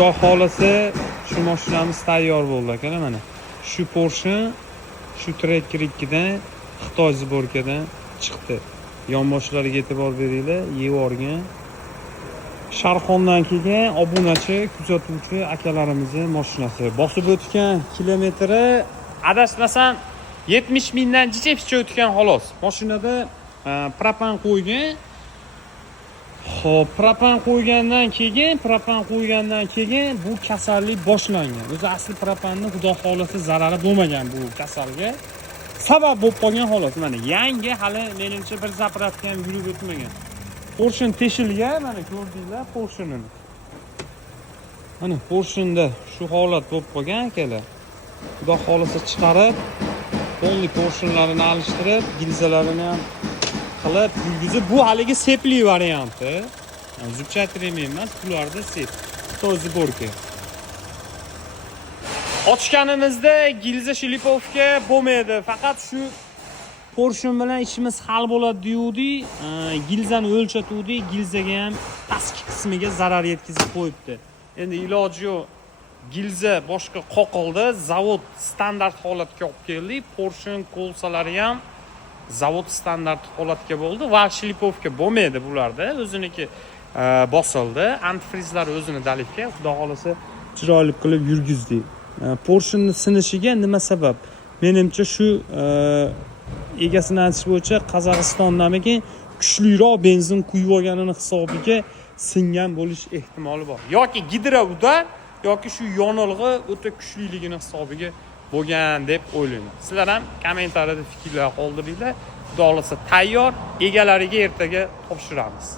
Xudo xolasa shu mashinamiz tayyor bo'ldi aka, mana. Shu Porsche, shu Tracker 2 dan Xitoy zborkadan chiqdi. Yonboshlariga e'tibor beringlar, yevorgan. Sharxondan kelgan obunachi, kuzatuvchi akalarimizning mashinasi. Bosib o'tgan kilometri adashmasam 70 mingdan jichep-jichep o'tgan xolos. Mashinada propan qo'ygan. Xo'p, propan qo'ygandan keyin bu kasallik boshlangan. O'zi asli propanni xudo xolasa zarari bo'lmagan bu kasalga. Sabab bo'lib qolgan xolos. Mana yangi hali menimcha bir zapravka ham yurib o'tmagan. Porsche teshilgan, mana ko'rdinglar Porsche'ni. Mana Porsche'da shu holat bo'lib qolgan akalar. Xudo xolasa chiqarib, polni Porsche'larini alishtirib, gilzalarini ham qilib yurgizib, bu haligi sepli varianti. Zubchatrim emas, bularda sep. Xitoy zborka. Ochganimizda gilza shlipovka bo'lmaydi. Faqat shu Porsche bilan ishimiz hal bo'ladi deyuvdik. Gilzani o'lchatuvdik, gilzaga ham pastki qismiga zarar yetkazib qo'yibdi. Endi iloji yo'q. Gilza boshqa qoqildi, zavod standart holatga olib keldik. Porsche kolsalari ham zavod standart holatga bo'ldi va shlipovka bo'lmaydi bularda. O'ziniki bosildi. Antifrizlar o'zini dalifga, xudo xolasa chiroyli qilib yurgizdik. Porsche'ning sinishiga nima sabab? Menimcha shu egasini aytish bo'yicha Qozog'istondamikin kuchliroq benzin quyib olganining hisobiga singan bo'lish ehtimoli bor. Yoki gidrouda yoki shu yonilg'i o'ta kuchliligining hisobiga bo'lgan deb o'ylayman. Sizlar ham kommentariyada fikrlar qoldiringlar. Xudo xolasa tayyor, egalariga ertaga topshiramiz.